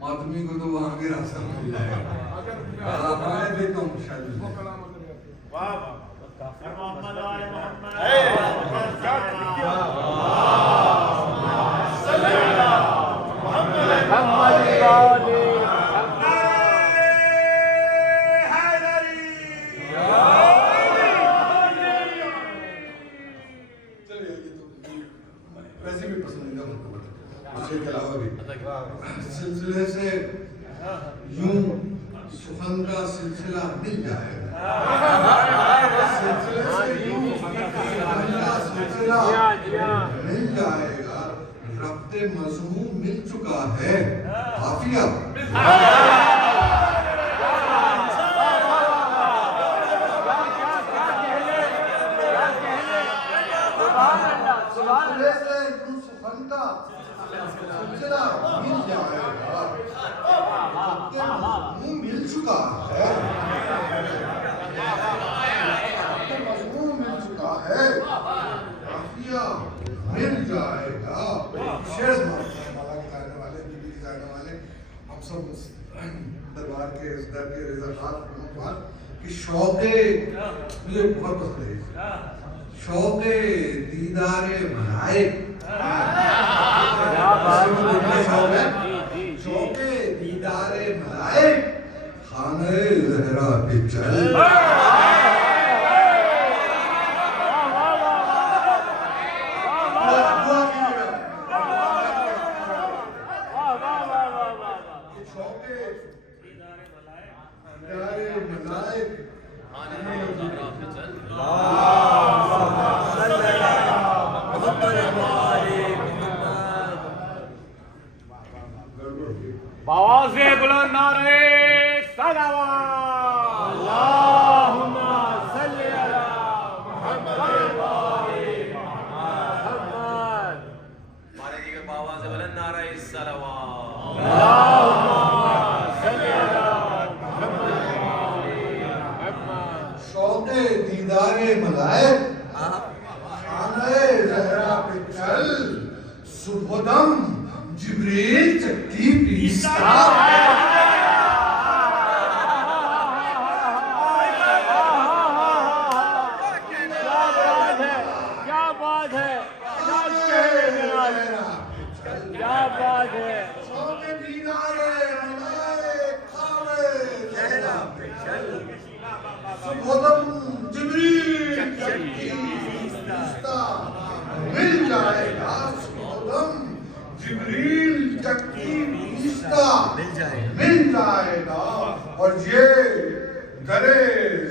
मातमी को तो वहाँ भी रास्ता मिल जाएगा। मैं देता हूँ शायद। वाह मोहम्मद वाले मोहम्मद। वैसे भी पसंदीदा उसके अलावा भी सिलसिले से यूं सुखन का सिलसिला मिल जाएगा। सिलसिले से यूं सुखन का सिलसिला मिल जाएगा। रब्ते मज़मूम मिल चुका है। आफिया सिलसिले से यूं सुखन का सिलसिला मिल जाएगा। मज़मूम मिल चुका है। मज़मूम मिल चुका है। आफिया मिल जाएगा। शेर माला के गाने वाले, बीबी के गाने वाले, हम सब दरबार के इस दर के रिज़ाक़ात की शौक़े मुझे बहुत पसंद है। शौक़े दीदारे मलाइक, शौक़े दीदारे मलाइक खाने ज़हरा पे चल। आवाज़े बुलंद नारे सलावत। अल्लाहुम्मा सल्ली अला मुहम्मद व आले मुहम्मद। हमारे जी के आवाज़े बुलंद नारे सलावत। अल्लाहुम्मा सल्ली अला मुहम्मद व आले मुहम्मद। शौक़े दीदारे मलाइक खाने ज़हरा पे चल। सुबहदम जिब्रील चक्की पीसता। क्या बात है, क्या बात है। शौक़े दीदारे मलाइक खाने ज़हरा पे चल। सुबहदम जिब्रील चक्की पीसता। मिल जाएगा सुबहदम जिब्रील चक्की पीसता। मिल जाएगा। और ये दरे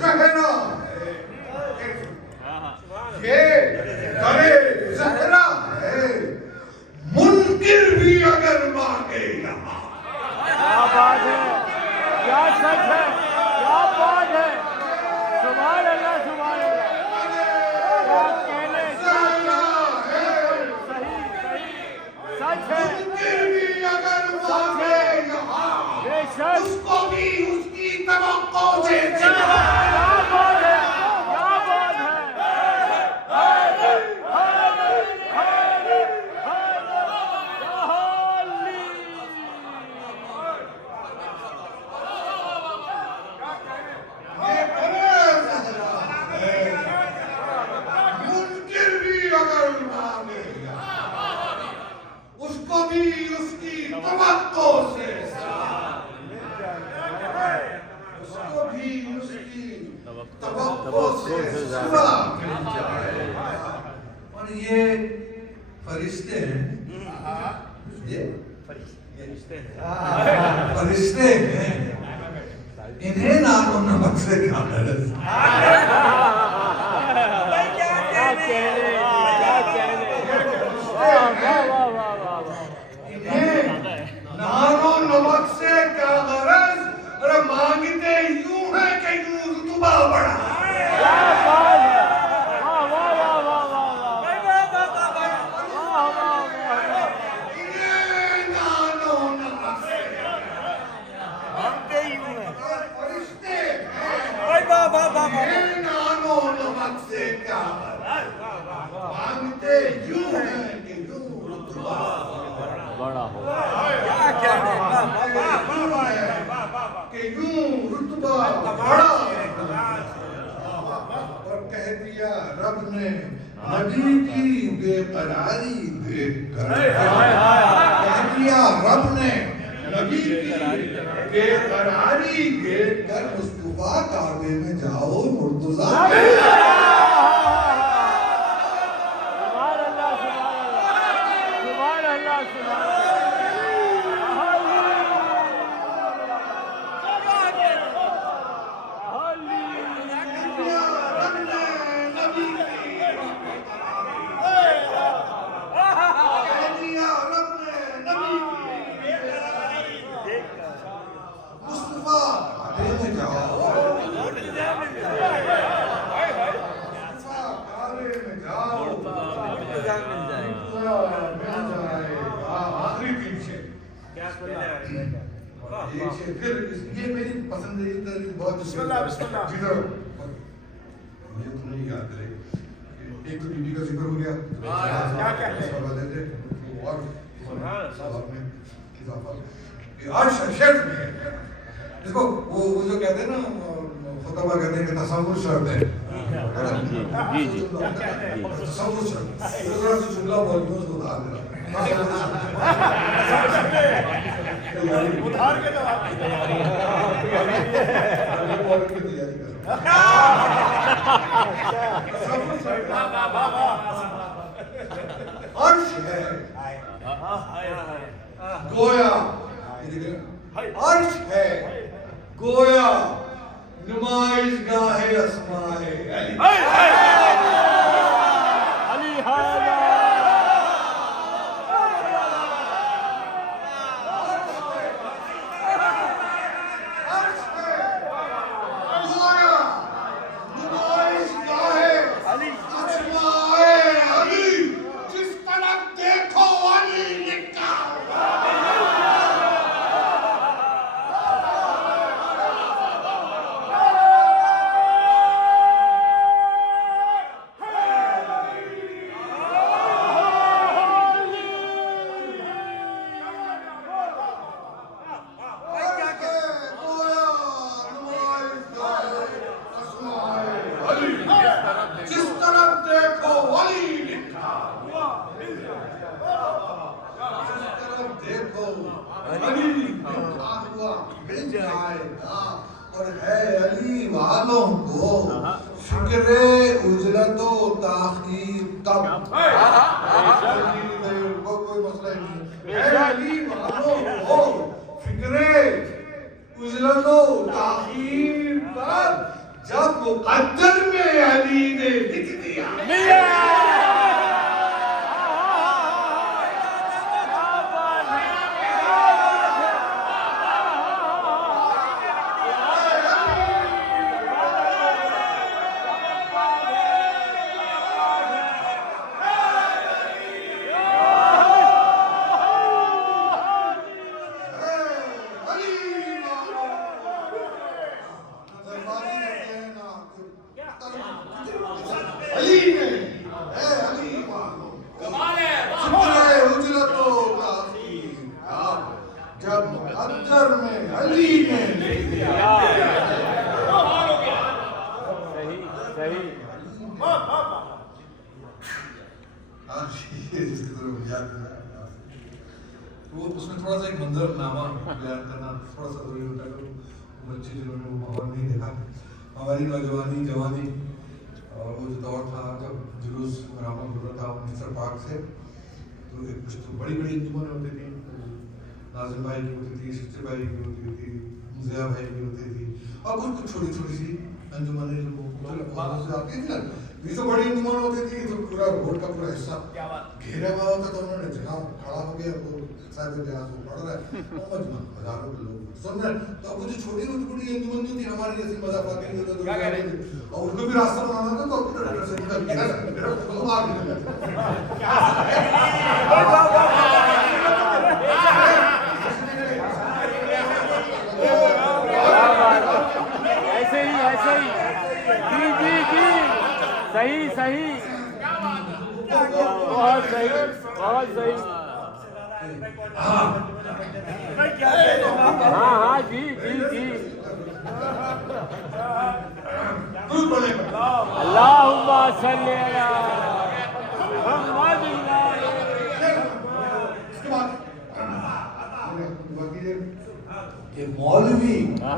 ज़हरा है। ये दरे ज़हरा है। मुनकिर भी अगर मांगे यहाँ। क्या बात है, क्या सच है, क्या बात है। सुभान अल्लाह, सुभान अल्लाह। क्या कहने, सही सही सच है। मुनकिर भी अगर मांगे यहाँ। बेशक उसको भी उसकी तवक्को से क्या बात है, क्या बात है। मुनकिर भी अगर मांगे उसको भी उसकी तवक्को से, उसको भी उसकी तवक्को से सिवा मिल जाएगा। और ये फरिश्ते हैं, ये फरिश्ते हैं। इन्हें नानो नमक से क्या गरज। नानो नमक से क्या गरज। अरे मांगते यूं है कि यूं रुतबा बढ़ा। नानो नमक से फरिश्ते हैं। कह दिया रब ने नबी की बेकरारी देखकर, कह दिया रब ने नबी की बेकरारी देखकर, मुस्तफा काबे में जाओ मुर्तजा। फिर ये मेरी पसंदीदा बहुत बिस्मिल्लाह बिस्मिल्लाह जिधर मुझे तो नहीं याद रहे एक तो बीबी का जिक्र हो गया क्या कहते हैं और में इजाफा ये अर्श शर्त में इसको वो जो कहते हैं ना खुतबा कहते हैं कि तसव्वुर शर्त है जी तसव्वुर शर्त दूसरा से जुमला बोल दो उसको उतार देना उधार के जवाब तैयारी कर अर्श है गोया अर्श है गोया नुमाइश गाहे अस्माए अली और है अली वालों को फिक्रे उजरतो ताखीर तब कोई मसला नहीं है अली वालों को फिक्रे उजरतो ताखीर तब जब मुकद्दर में अली ने लिख दिया अली ने है अली वालों कमाल है फिक्रे उजरतो ताखीर जब मुकद्दर में अली ने लिख दिया सही जिसकी तरफ याद वो उसमें थोड़ा सा एक मंजरनामा बयान करना थोड़ा सा जरूरी होता है बच्चे जिन्होंने वो माहौल नहीं देखा हमारी नौजवानी जवानी और वो जो दौर था जब जुलूस बरामद हो रहा था मिस्र पार्क से तो एक कुछ तो बड़ी बड़ी अंजुमन होती थी नाजिम भाई की होती थी सच्चे भाई की होती थी मुज़िया भाई की होती थी और कुछ कुछ छोटी छोटी सी अंजुमन जो आती थी ना ये तो बड़ी अंजुमन होती थी तो पूरा रोड का पूरा हिस्सा घेरा हुआ होता तो उन्होंने जगह खड़ा हो गया वो साहब जहाँ से पढ़ रहा है हजारों के लोग सुन रहे तो अब वो जो छोटी छोटी अंजुमन जो थी हमारी जैसी मजाक आती थी और उनको भी रास्ता बनाना था तो अपने से निकल गया ऐसे ही जी सही बहुत सही हाँ जी अल्लाह सल्ली अला मोहम्मद। इसके बाद ये मौलवी है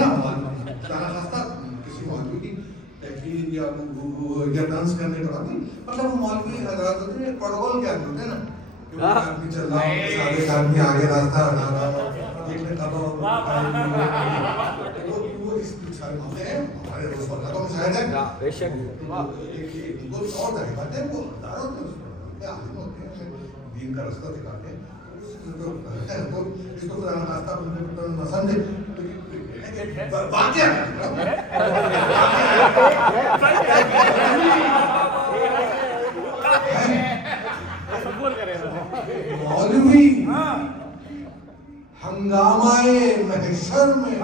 ना, जाना खास्ता किसी मौलवी की तहकीर या डांस करने के बाद मतलब वो मौलवी हजरात होते हैं, प्रोटोकॉल क्या होते हैं ना, कि वो आदमी चल रहा है, सारे आदमी आगे रास्ता बना रहा है, देखने का वो इस सारे होते हैं हमारे रोजमर्रा का मुशाहिद है बेशक वो और तरह बात है, वो हजारों में आलिम होते हैं, दीन का रास्ता दिखाते हैं, तो इसको तो रास्ता न समझे वाक्य मौलवी हंगामाए महशर में